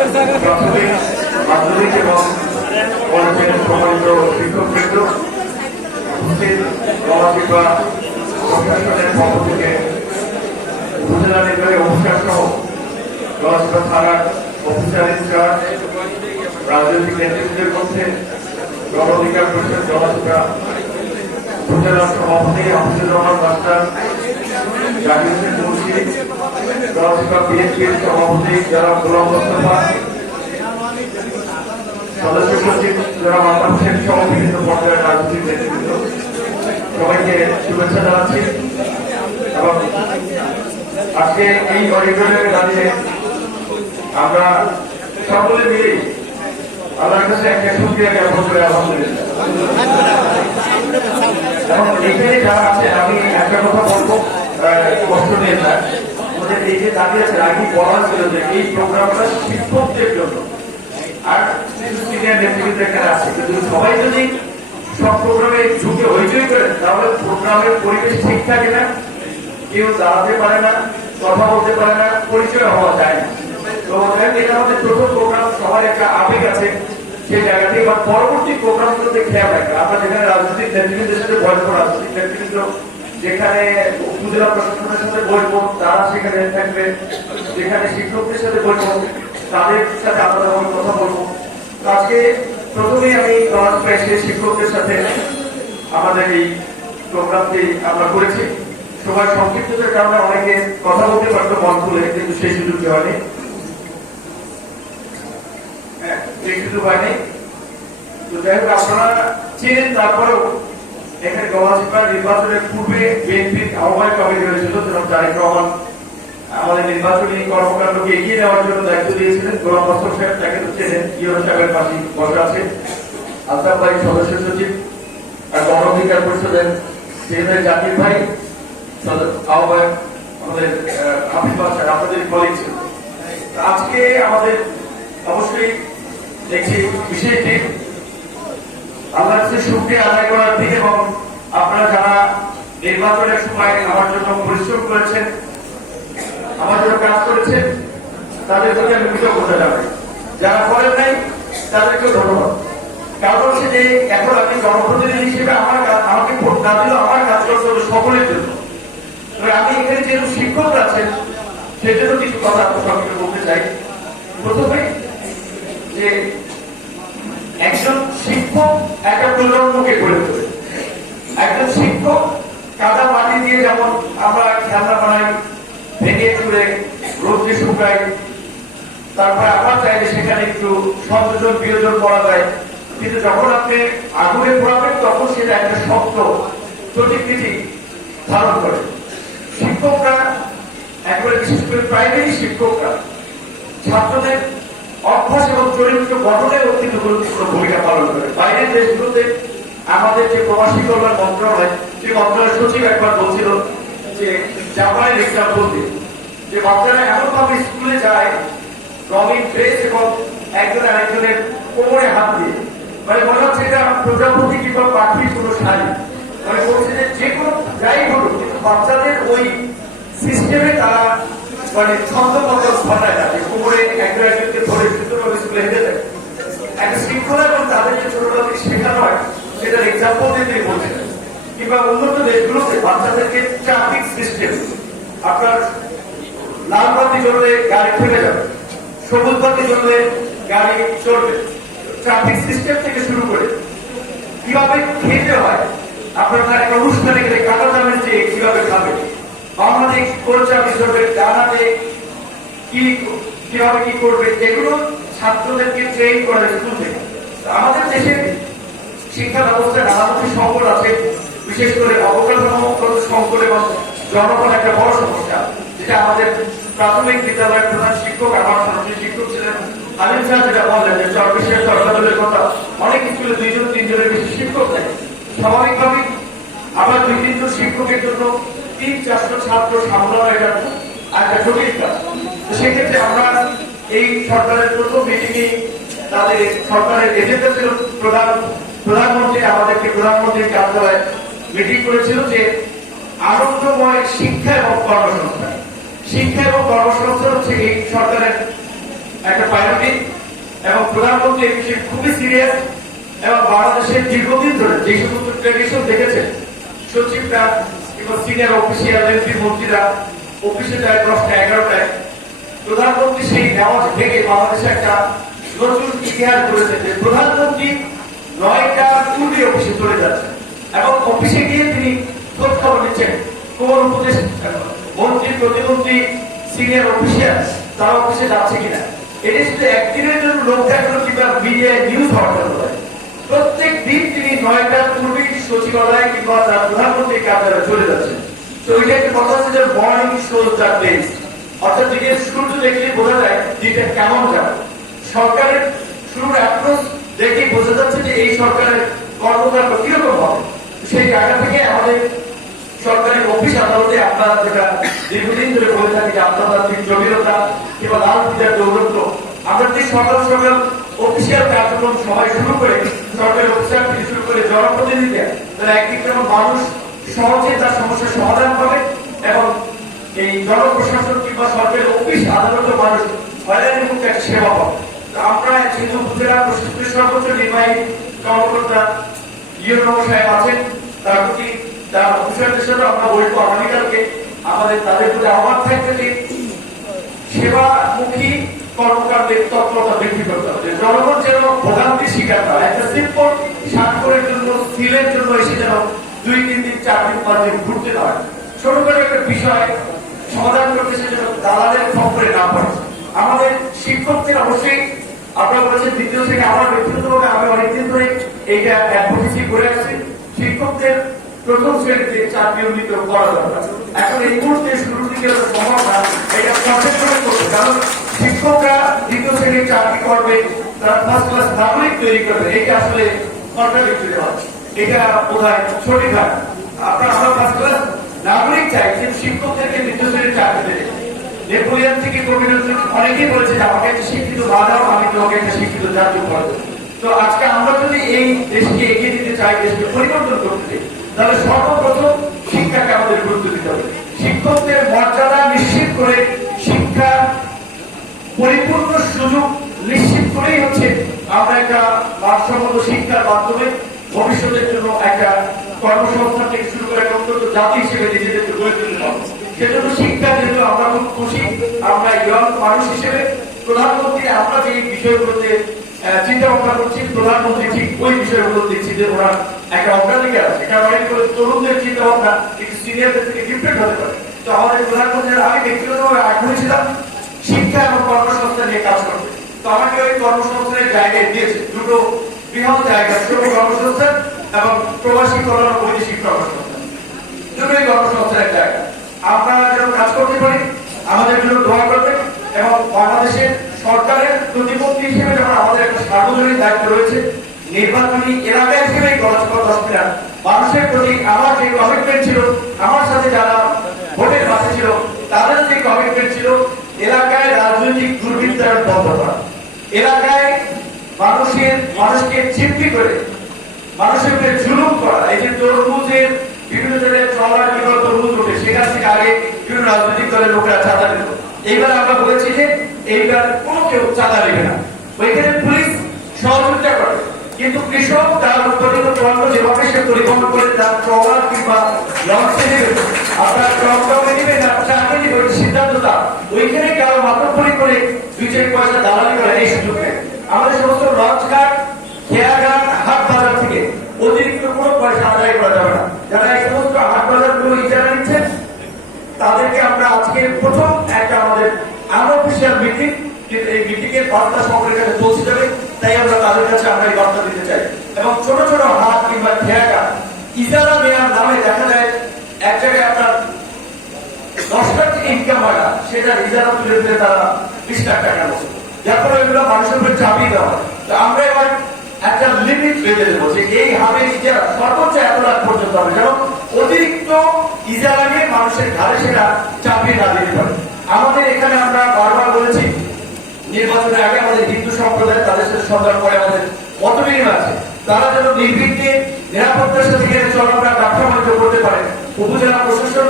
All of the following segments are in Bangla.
প্রাথমিক মাধ্যমিক এবং কলেজের সম্মানিত শিক্ষকবৃন্দ, উপস্থিত গণশিক্ষা প্রশাসনের পক্ষ থেকে উপজেলা নির্বাহী অফিসার সহ গণশিক্ষা থানার অফিসার ইনচার্জ, রাজনৈতিক নেতৃত্বের মধ্যে গণ অধিকার পরিষদ গণশিক্ষা উপজেলা সভাপতি হাফিজুর রহমান মাস্টার, জাকির হোসেন মুন্সি, গণশিক্ষা বিএনপির সভাপতি জনাব গোলাম মোস্তফা, সদস্য সচিব জনাব আতার হোসেন সহ বিভিন্ন পর্যায়ের রাজনৈতিক নেতৃত্ব, সবাইকে শুভেচ্ছা জানাচ্ছি। এবং আজকে এই অডিটোরিয়ামে দাঁড়িয়ে আমরা সকলে মিলে আল্লাহর কাছে একটা শুকরিয়া জ্ঞাপন করে আলহামদুলিল্লাহ। এবং এখানে যারা আছে আমি একটা কথা বলবো, কষ্ট নিয়ে না, আমাদের এই যে দাঁড়িয়ে আছে আগে বলা ছিল যে এই প্রোগ্রামটা শিক্ষকদের জন্য, আর সিনিয়র নেতৃত্ব এখানে আছে, কিন্তু সবাই যদি সব প্রোগ্রামে ঝুঁকে হইচই করেন তাহলে প্রোগ্রামের পরিবেশ ঠিক থাকে না, কেউ দাঁড়াতে পারে না, কথা বলতে পারে না, পরিচয় হওয়া যায় না। তো এটা আমাদের প্রথম প্রোগ্রাম, সবার একটা আবেগ আছে সেই জায়গাতে। এবার পরবর্তী প্রোগ্রামগুলোতে খেয়াল রাখবে, আমরা যেখানে রাজনৈতিক নেতৃবৃন্দের সাথে বসবো, রাজনৈতিক নেতৃবৃন্দ যেখানে উপজেলা প্রশাসনের সাথে বসবো তারা সেখানে থাকবে, যেখানে শিক্ষকদের সাথে বসবো তাদের সাথে আলাদাভাবে কথা বলবো। আজকে প্রথমেই আমি এসে শিক্ষকদের সাথে আমাদের এই প্রোগ্রামটি আমরা করেছি। সবাই সংক্ষিপ্ততার কারণে অনেকে কথা বলতে পারতো মন খুলে, কিন্তু সেই সুযোগটি হয়নি, এই সুযোগ হয়নি। তো যাই হোক, আপনারা চিনেন, তারপরেও এখানে গণশিক্ষা নির্বাচনের পূর্বে বিএনপির আহ্বায়ক কমিটি হয়েছিল, জনাব তারেক রহমান আমাদের নির্বাচনী কর্মকাণ্ডকে এগিয়ে নেওয়ার জন্য দায়িত্ব দিয়েছিলেন। গোলাম মোস্তফা সাহেব, তাকে তো চেনেন, ইউরো সাহেবের পাশে বসে আছে, আলতাফ ভাই সদস্য সচিব, আর গণ অধিকার পরিষদের সেক্রেটারি জাকির ভাই, আহ্বায়ক আমাদের হাফিজ বাদশা, আপনাদের কলিগ ছিল। আজকে আমাদের অবশ্যই দেখছি বিশেষ দিন, আল্লাহর কাছে শুকরিয়া আদায় করার দিন, এবং আপনারা যারা নির্বাচনের সময় আমার জন্য পরিশ্রম করেছেন, আমার জন্য কাজ করেছেন, তাদের প্রতি আমি কৃতজ্ঞতা জানাই। যারা করেন নাই তাদেরকেও ধন্যবাদ। কারণ হচ্ছে যে এখন আপনি জনপ্রতিনিধি হিসেবে আমাকে ভোট না দিলেও আমার কাজ করতে হবে সকলের জন্য। আমি এখানে যেহেতু শিক্ষক আছেন সেজন্য কিছু কথা আপনার সঙ্গে বলতে চাই। প্রথমে যে একজন শিক্ষক একটা প্রজন্মকে গড়ে তোলে। একজন শিক্ষক কাদা মাটি দিয়ে যেমন আমরা খেলনা বানাই, ভেঙে চুড়ে রোদে শুকাই, তারপরে আবার চাইলে সেখানে একটু সংযোজন বিয়োজন করা যায়, কিন্তু যখন আপনি আগুনে পোড়াবেন তখন সেটা একটা শক্ত প্রতিকৃতি ধারণ করে। শিক্ষকরা একবারে, বিশেষ করে প্রাইমারি শিক্ষকরা ছাত্রদের অভ্যাস এবং চরিত্র গঠনে অত্যন্ত গুরুত্বপূর্ণ ভূমিকা পালন করে। বাইরের দেশগুলোতে আমাদের যে প্রবাসী কল্যাণ মন্ত্রণালয়, সেই মন্ত্রণালয়ের সচিব একবার বলছিল যে জাপানের এক্সাম্পল দিয়ে, যে বাচ্চারা এমন ভাবে স্কুলে যায় রঙিন ড্রেস এবং একজন আরেকজনের কোমরে হাত দিয়ে, মানে মনে হচ্ছে এটা প্রজাপতি কিংবা পাখির কোনো শাড়ি, মানে বলছে যে কোনো যাই ঘটুক, কিন্তু বাচ্চাদের ওই সিস্টেমে তারা মানে ছন্দপত্র ঘটায় না, কোমরে একজন একজনকে ধরে সুন্দরভাবে স্কুলে হেঁটে যায়। একটা শৃঙ্খলা এবং তাদের যে ছোটবেলা থেকে শেখানো হয় সেটার এক্সাম্পল দিয়ে তিনি বলছিলেন। কিংবা উন্নত দেশগুলোতে বাচ্চাদেরকে ট্রাফিক সিস্টেম, আপনার লাল বাতি জ্বললে গাড়ি থেমে যাবে, সবুজ বাতি জ্বললে গাড়ি চলবে, ট্রাফিক সিস্টেম থেকে শুরু করে কিভাবে খেতে হয়, আপনার একটা অনুষ্ঠানে গেলে কাটা যাবেন যে কিভাবে খাবে, বাংলাতে কোন চাকরি করবে, ডানাতে কিভাবে কি করবে, এগুলো ছাত্রদেরকে ট্রেন করে স্কুল থেকে। আমাদের দেশে শিক্ষা ব্যবস্থায় নানামুখী সংকট আছে, বিশেষ করে অবকাঠামোগত সংকট এবং জনগণ একটা বড় সমস্যা, যেটা আমাদের প্রাথমিক বিদ্যালয়ের প্রধান শিক্ষক, আমার ছাত্রী শিক্ষক ছিলেন আলিম সাহেব, যেটা বললেন যে চরবিশের চর্চাদলের কথা, অনেক স্কুলে 2জন 3জনের বেশি শিক্ষক নেই। স্বাভাবিকভাবেই আবার 2-3জন শিক্ষকের জন্য 300-400 ছাত্র সামলানো এটা একটা জটিল কাজ। সেক্ষেত্রে আমরা এই সরকারের প্রথম মিটিংয়ে তাদের সরকারের এজেন্ডা ছিল, প্রধানমন্ত্রী আমাদেরকে প্রধানমন্ত্রীর কার্যালয়ে মিটিং করেছিল যে আনন্দময় শিক্ষা এবং কর্মসংস্থান। শিক্ষা এবং কর্মসংস্থান হচ্ছে এই সরকারের একটা প্রায়োরিটি এবং প্রধানমন্ত্রী এই বিষয়ে খুবই সিরিয়াস এবং বাংলাদেশের দীর্ঘদিন ধরে যে সমস্ত ট্রেডিশন দেখেছেন সচিবরা কিংবা সিনিয়র অফিসিয়াল এমপি মন্ত্রীরা অফিসে যায় 10টা 11টায়, প্রধানমন্ত্রী সেই নেওয়াজ ভেঙে বাংলাদেশে একটা নতুন ইতিহাস করেছে যে প্রধানমন্ত্রী 9টার পূর্বে অফিসে চলে যাচ্ছে এবং অফিসে গিয়ে তিনি খোঁজ খবর নিচ্ছেন কোন উপদেশ মন্ত্রী প্রতিমন্ত্রী সিনিয়র অফিসিয়াল তারা অফিসে যাচ্ছে কিনা। এটা শুধু একদিনের জন্য লোক দেখানো কিংবা মিডিয়ায় নিউজ হওয়ার জন্য নয়, প্রত্যেক দিন তিনি 9টার পূর্বেই সচিবালয় কিংবা তার প্রধানমন্ত্রীর কার্যালয়ে চলে যাচ্ছেন। তো এটা একটা কথা আছে যে মর্নিং শোজ দ্য ডেজ, অর্থাৎ দিকে সূর্য দেখলে বোঝা যায় দিনটা কেমন যাবে। সরকারের শুরুর অ্যাপ্রোচ দেখে বোঝা যাচ্ছে যে এই সরকারের কর্মকাণ্ড কিরকম হবে। সেই জায়গা থেকে আমাদের সরকারি অফিস আদালতে আপনারা যেটা দীর্ঘদিন ধরে বলে থাকি যে আন্তর্জাতিক জটিলতা কিংবা লাল পূজার দৌরত্ব, আমরা যে সকাল সকাল অফিসিয়াল কার্যক্রম সবাই শুরু করে সরকারি অফিসার থেকে শুরু করে জনপ্রতিনিধিরা তারা একদিক যেমন মানুষ সহজে তার সমস্যার সমাধান পাবে এবং এই জনপ্রশাসন কিংবা সরকারি অফিস আদালতের মানুষ হয়রানির মুক্ত একটা সেবা পাবে। আমরা যেহেতু উপজেলা প্রশাসনের সর্বোচ্চ নির্বাহী কর্মকর্তা ইউনো সাহেব আছেন, তার প্রতি তার অফিসারদের সাথে আমরা বলবো আগামীকালকে আমাদের তাদের প্রতি আহ্বান থাকবে যে সেবামুখী কর্মকাণ্ডের তৎপরতা বৃদ্ধি করতে হবে, জনগণ যেন ভোগান্তির শিকার হয়। একটা সিম্পল স্বাক্ষরের জন্য সিলের জন্য এসে যেন 2-3 দিন 4 দিন 5 দিন ঘুরতে না হয়। ছোটখাটো একটা বিষয় সমাধান করতে সে যেন দালালের খপ্পরে না পড়ে। আমাদের শিক্ষকদের অবশ্যই আপনারা বলেছেন দ্বিতীয় শ্রেণী, আমার ব্যক্তিগতভাবে আমি অনেকদিন ধরে এইটা অ্যাডভোকেসি করে আসছি। শিক্ষকদের প্রথম শ্রেণীতে চাকরি উন্নীত করা দরকার। এখন এই মুহূর্তে শুরুর দিকে সম্ভব না, এটা কনসেপ্ট করবে, কারণ শিক্ষকরা দ্বিতীয় শ্রেণীর চাকরি করবে, তারা ফার্স্ট ক্লাস নাগরিক তৈরি করবে, এটা আসলে কন্ট্রাডিক্টরি হয়, এটা বোধহয় সঠিক হয়। আমরা ফার্স্ট ক্লাস নাগরিক চাই, কিন্তু শিক্ষকদেরকে দ্বিতীয় শ্রেণীর চাকরি দেবে। নেপোলিয়ন থেকে কবিরঞ্জন অনেকেই বলেছে যে আমাকে একটা শিক্ষিত মা দাও, আমি তোমাকে একটা শিক্ষিত জাতি উপহার দেবো। তো আজকে আমরা যদি এই দেশকে এগিয়ে দিতে চাই, দেশকে পরিবর্তন করতে চাই, তাহলে সর্বপ্রথম শিক্ষাকে আমাদের গুরুত্ব দিতে হবে। শিক্ষকদের মর্যাদা নিশ্চিত করে শিক্ষা পরিপূর্ণ সুযোগ নিশ্চিত করেই হচ্ছে আমরা একটা মানসম্মত শিক্ষার মাধ্যমে ভবিষ্যতের জন্য একটা কর্মসংস্থান থেকে শুরু করে অন্তত জাতি হিসেবে নিজেদেরকে গড়ে তুলতে হবে। সেজন্য শিক্ষা যেহেতু আমরা খুব খুশি, আমরা ইয়ং মানুষ হিসেবে প্রধানমন্ত্রী আমরা যে বিষয়গুলোতে চিন্তা ভাবনা করছি, প্রধানমন্ত্রী ঠিক ওই বিষয়গুলো দেখছি যে ওনার একটা অগ্রাধিকার আছে। কারণ অনেক করে তরুণদের চিন্তা ভাবনা একটু সিনিয়রদের থেকে ডিফারেন্ট হতে পারে। তো আমাদের প্রধানমন্ত্রীর আমি ব্যক্তিগতভাবে আগ্রহী ছিলাম শিক্ষা এবং কর্মসংস্থান নিয়ে কাজ করতে। তো আমাকে ওই কর্মসংস্থানের জায়গায় দিয়েছে দুটো বৃহৎ জায়গা, শ্রম কর্মসংস্থান এবং প্রবাসী কল্যাণ ও বৈদেশিক কর্মসংস্থান, দুটোই কর্মসংস্থানের জায়গা। আমরা যেন কাজ করতে পারি, আমাদের জন্য দোয়া করবেন এবং বাংলাদেশের সরকারের প্রতিমন্ত্রী হিসেবে যখন আমাদের একটা সার্বজনীন দায়িত্ব রয়েছে, নির্বাচনী এলাকা হিসেবে গণসভা 10 মিনিট মানুষের প্রতি আমার যে কমিটমেন্ট ছিল, আমার সাথে যারা ভোটের মাঠে ছিল তাদের যে কমিটমেন্ট ছিল, এলাকায় রাজনৈতিক দুর্বৃত্তায়ন বন্ধ করা, এলাকায় মানুষকে চিমটি করে মানুষের উপরে জুলুম করা। এই যে তরমুজের বিভিন্ন জায়গায় চলার কিংবা তরমুজ ওঠে, সেখান থেকে আগে বিভিন্ন রাজনৈতিক দলের লোকেরা চাঁদা দিত। এইবার আমরা বলেছি যে এইবার কোনো কেউ চাঁদা নেবে না, ওইখানে পুলিশ সহযোগিতা করে, কিন্তু কৃষক তার উৎপাদিত পণ্য যেভাবে সে পরিবহন করে তার ট্রলার কিংবা লঞ্চে নেবে, আপনার ট্রাক্টরে নেবে না ট্রাকে নেবে, ওই সিদ্ধান্তটা ওইখানে কারো মাতব্বরি করে 2-4 পয়সা দালালি করে এই সুযোগ নেই। আমাদের সমস্ত লঞ্চ ঘাট, খেয়াঘাট, হাট বাজার থেকে অতিরিক্ত কোনো পয়সা আদায় করা যাবে না। যারা এই সমস্ত হাট বাজার গুলো ইজারা নিচ্ছেন তাদেরকে আমরা আজকে প্রথম একটা আমাদের আনঅফিসিয়াল মিটিং, কিন্তু এই মিটিং এর বার্তা সকলের কাছে পৌঁছে যাবে, তাই আমরা তাদের কাছে আমরা এই বার্তা দিতে চাই। এবং ছোট ছোট হাট কিংবা খেয়াঘাট ইজারা নেওয়ার নামে দেখা যায় এক জায়গায় আপনার 10 লাখ টাকা ইনকাম হয় না, সেটা ইজারা তুলে দিলে তারা 20 লাখ টাকা নেবে, যার ফলে এগুলো মানুষের উপরে চাপিয়ে দেওয়া হয়। তো আমরা এবার একটা লিমিট বেঁধে দেবো যে এই হাবের ইজারা সর্বোচ্চ 1 লাখ পর্যন্ত হবে, যেন অতিরিক্ত ইজারা নিয়ে মানুষের ঘাড়ে সেটা চাপিয়ে না দিতে পারে। আমাদের এখানে আমরা বারবার বলেছি নির্বাচনের আগে আমাদের হিন্দু সম্প্রদায় তাদের সাথে সরকার করে আমাদের মতবিনিময় আছে, তারা যেন নির্বিঘ্নে নিরাপত্তার সাথে চলাফেরা ব্যবসা বাণিজ্য করতে পারে। উপজেলা প্রশাসন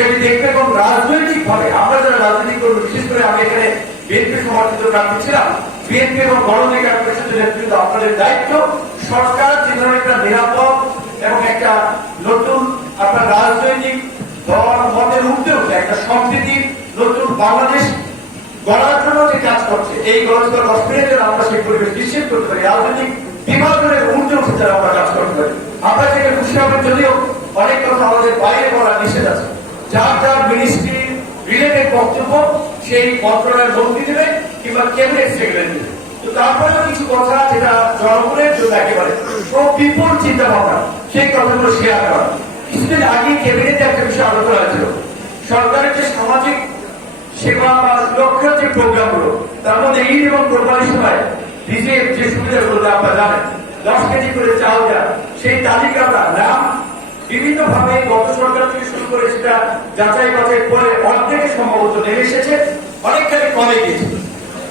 সেটি দেখবে এবং রাজনৈতিক ভাবে আমরা যারা রাজনীতি করবো, বিশেষ করে আমি এখানে বিএনপি সমর্থিত প্রার্থী ছিলাম, বিএনপি এবং গণঅধিকার পরিষদের নেতৃত্ব আপনাদের দায়িত্ব সরকার যে ধরনের একটা নিরাপদ এবং একটা নতুন আপনার রাজনৈতিক দল মতের উঠতে উঠে একটা সম্প্রীতির নতুন বাংলাদেশ গড়ার জন্য যে কাজ করছে, এই গণতন্ত্র হসপিটালের আমরা সেই পরিবেশ নিশ্চিত করতে পারি, রাজনৈতিক বিভাজনের ঊর্ধ্বে উঠে যারা আমরা কাজ করতে পারি। আমরা সেটা খুশি হবেন, যদিও অনেক কথা আমাদের বাইরে বলা নিষেধ আছে। যার যার মিনিস্ট্রি রিলেটেড বক্তব্য সেই মন্ত্রণালয়ের মন্ত্রী দেবে কিংবা ক্যাবিনেট সেক্রেটারি দেবে। তো তারপরেও কিছু কথা যেটা জনগণের জন্য একেবারে বিপুল চিন্তা ভাবনা, সেই কথাগুলো শেয়ার করা। কিছুদিন আগে ক্যাবিনেটে একটা বিষয় আলোচনা হয়েছিল, সরকারের যে সামাজিক সেবা বা সুরক্ষার যে প্রোগ্রামগুলো, তার মধ্যে ঈদ এবং কোরবানির সময় রিজিএফ যে সুবিধাগুলো আপনারা জানেন, 10 কেজি করে চাল দেওয়া, সেই তালিকাটা নাম বিভিন্ন ভাবে গত সরকার থেকে শুরু করে সেটা যাচাই বাছাই করে অর্ধেকে সম্ভবত নেমে এসেছে, অনেকখানি কমে গিয়েছে।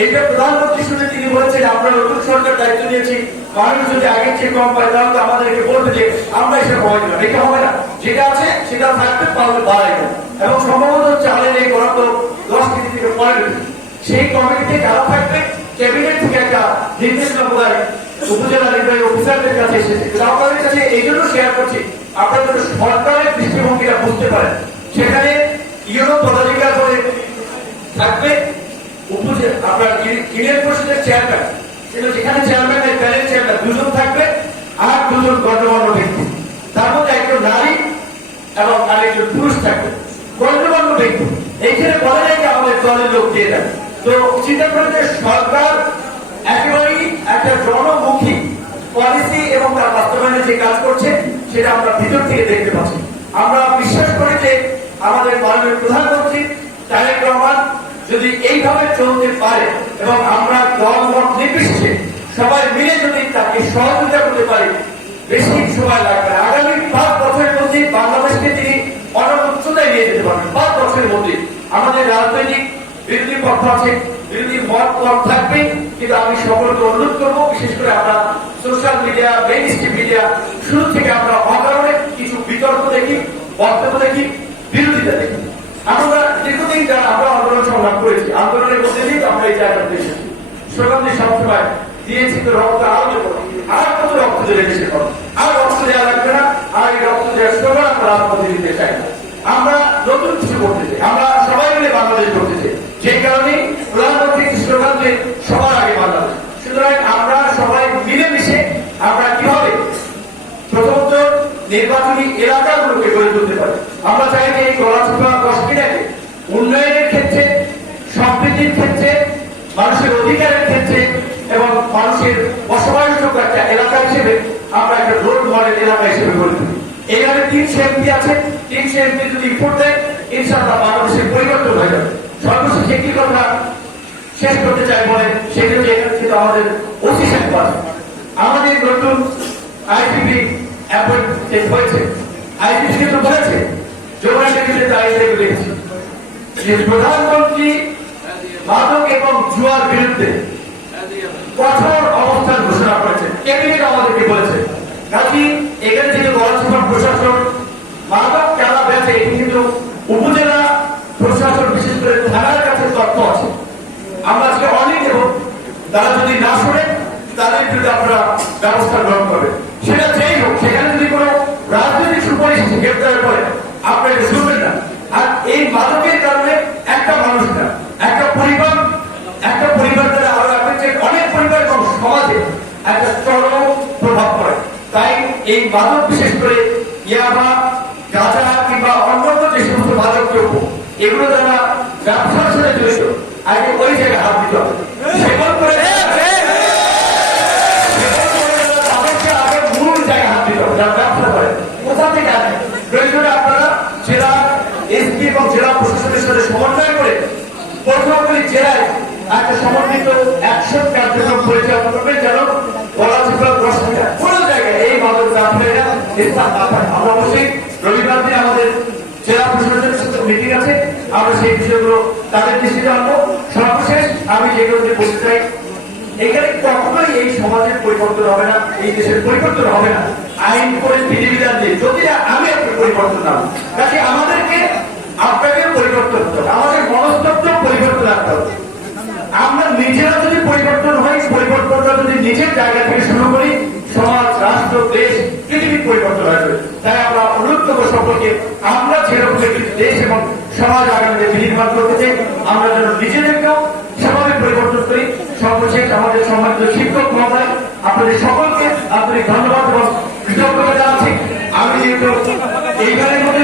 এইটা প্রধানমন্ত্রী শুনে তিনি বলেছেন আমরা নতুন সরকার দায়িত্ব নিয়েছি, মানুষ যদি আগের চেয়ে কম পায় তাহলে আমাদেরকে বলবে যে আমরা এসে কমাই দিলাম, এটা হবে না, যেটা আছে সেটা থাকবে, তাহলে বাড়াই না। এবং সম্ভবত চালের এই বরাদ্দ 10 কেজি থেকে 15 কেজি, সেই কমিটিতে যারা থাকবে ক্যাবিনেট থেকে একটা নির্দেশনা বোধহয় উপজেলা নির্বাহী অফিসারদের কাছে এসেছে। আপনাদের কাছে এই জন্য শেয়ার করছি, আপনারা যদি সরকারের দৃষ্টিভঙ্গিটা বুঝতে পারেন, সেখানে ইউরোপ পদাধিকার করে থাকবে আপনার ইউনিয়ন পরিষদের চেয়ারম্যান, কিন্তু যেখানে চেয়ারম্যানের প্যানেল চেয়ারম্যান 2 জন থাকবে, আর 2 জন গণ্যমান্য ব্যক্তি, তার মধ্যে একজন নারী এবং আরেকজন পুরুষ থাকবে গণ্যমান্য ব্যক্তি। এইখানে বলে নাই যে আমাদের দলের লোক দিয়ে দেয়। তো চিন্তা করেন যে সরকার একেবারেই একটা জনমুখী পলিসি এবং তার বাস্তবায়নে যে কাজ করছে সেটা আমরা ভিতর থেকে দেখতে পাচ্ছি। আমরা বিশ্বাস করি যে আমাদের মাননীয় প্রধানমন্ত্রী তারেক রহমান যদি এইভাবে চলতে পারে এবং আমরা দল মত নির্বিশেষে সবাই মিলে যদি তাকে সহযোগিতা করতে পারি, বেশি সময় লাগবে না। আগামী 5 বছরের মধ্যে বাংলাদেশকে তিনি অনেক উচ্চতায় নিয়ে যেতে পারবেন। 5 বছরের মধ্যে আমাদের রাজনৈতিক বিরোধী পক্ষ আছে, বিরোধী মত থাকবে, কিন্তু আমি সকলকে অনুরোধ করবো, বিশেষ করে আমরা social media, main stream media শুরু থেকে আমরা অকারণে কিছু বিতর্ক দেখি, বক্তব্য দেখি, বিরোধিতা দেখি। আমরা দীর্ঘদিন যারা আমরা আন্দোলন সংগ্রাম করেছি, আন্দোলনের মধ্যে দিয়ে আমরা এই জায়গাতে এসেছি, স্লোগান দিয়ে সবসময় দিয়েছি তো রক্ত আরো দেবো, আর কত রক্ত দেবে দেশের পর, আর রক্ত দেওয়া লাগবে না, আর এই রক্ত দেওয়ার স্লোগান আমরা রাজপথে দিতে চাই না। আমরা নতুন কিছু করতে চাই, আমরা সবাই মিলে বাংলাদেশ করতে চাই, সেই কারণে প্রধানমন্ত্রী স্লোগান দিয়ে সবার আগে বাংলাদেশ। সুতরাং আমরা সবাই মিলেমিশে আমরা কিভাবে প্রথমত নির্বাচনী এলাকাগুলোকে গড়ে তুলতে পারি। আমরা চাই যে এই গড়াচুপা 10 মিনিটে উন্নয়নের ক্ষেত্রে, সম্প্রীতির ক্ষেত্রে, মানুষের অধিকারের ক্ষেত্রে এবং মানুষের বসবাসযোগ্য একটা এলাকা হিসেবে আমরা একটা রোল মডেল এলাকা হিসেবে গড়ে তুলি। এইভাবে 300 এমপি আছে, 300 এমপি যদি ভোট দেয় ইনশাআল্লাহ বাংলাদেশের পরিবর্তন হয়ে যাবে। সর্বশেষ একটি কথা শেষ করতে চাই বলে, সেগুলো এখান থেকে আমাদের ওসি সাহেব আছে, আমাদের নতুন আইপিপি অ্যাপয়েন্ট হয়েছে, আইপিপি কিন্তু বলেছে জোগাড়ের ক্ষেত্রে দাঁড়িয়ে দেখেছি যে প্রধানমন্ত্রী মাদক এবং জুয়ার বিরুদ্ধে কঠোর অবস্থান ঘোষণা করেছে, ক্যাবিনেট আমাদেরকে বলেছে। কাজী এখানে থেকে গণসভা প্রশাসন মাদক যারা বেঁচে, এটি কিন্তু উপজেলা প্রশাসন বিশেষ করে থানার কাছে তথ্য আছে, আমরা আজকে অনেক দেব, তারা যদি না শোনে তাদের বিরুদ্ধে আপনারা ব্যবস্থা গ্রহণ করবে। সেটা যেই হোক, সেখানে যদি কোনো রাজনৈতিক সুপারিশ গ্রেপ্তারের পরে আপনারা শুনবেন না। আর এই মাদকের কারণে একটা মানুষ না, একটা পরিবার দ্বারা আরো অনেক পরিবার এবং সমাজে একটা চরম প্রভাব পড়ে। তাই এই মাদক, বিশেষ করে ইয়াবা, গাঁজা কিংবা অন্যান্য যে সমস্ত মাদক দ্রব্য, এগুলো যারা ব্যবসার সাথে জড়িত, আগে ওই জায়গায় হাত দিতে হবে। সেবন করে তাদেরকে আগে মূল জায়গায় হাত দিতে হবে, যারা ব্যবসা করে। কোথা থেকে আসে প্রয়োজনে আপনারা জেলা এসপি এবং জেলা প্রশাসনের সাথে সমন্বয় করে পটুয়াখালী জেলায় একটা সমন্বিত অ্যাকশন কার্যক্রম পরিচালনা করবেন, যেন গলাচিপা 10 মিটার কোনো জায়গায় এই মাদক ব্যবসায়ীরা স্থান না পায়। আমরা অবশ্যই রবিবার দিন আমাদের জেলা প্রশাসনের সাথে মিটিং আছে, আমরা সেই বিষয়গুলো তাদের দৃষ্টিতে আনবো। সর্বশেষ আমি যেগুলো বলতে চাই, এখানে কখনোই এই সমাজের পরিবর্তন হবে না, এই দেশের পরিবর্তন হবে না আইন করে বিধিবিধান দিয়ে, যদি আমি একটা পরিবর্তন না। কাজে আমাদেরকে আপনাকে পরিবর্তন হতে হবে, আমাদের মনস্তত্ত্ব পরিবর্তন আনতে হবে। আমরা নিজেরা যদি পরিবর্তন হই, পরিবর্তনটা যদি নিজের জায়গা থেকে শুরু করি, সমাজ, রাষ্ট্র, দেশ, পৃথিবীর পরিবর্তন আসবে। তাই আমরা অনুরোধ করবো সকলকে, আমরা যেরকম একটি দেশ এবং সমাজ আগামীতে বিনির্মাণ করতে চাই, আমরা যেন নিজেদেরকেও স্বাভাবিক পরিবর্তন করি। সর্বশেষ আমাদের সম্মানিত শিক্ষক মহোদয়, আপনাদের সকলকে আন্তরিক ধন্যবাদ এবং কৃতজ্ঞতা জানাচ্ছি। আমি যেহেতু এইবারের মধ্যে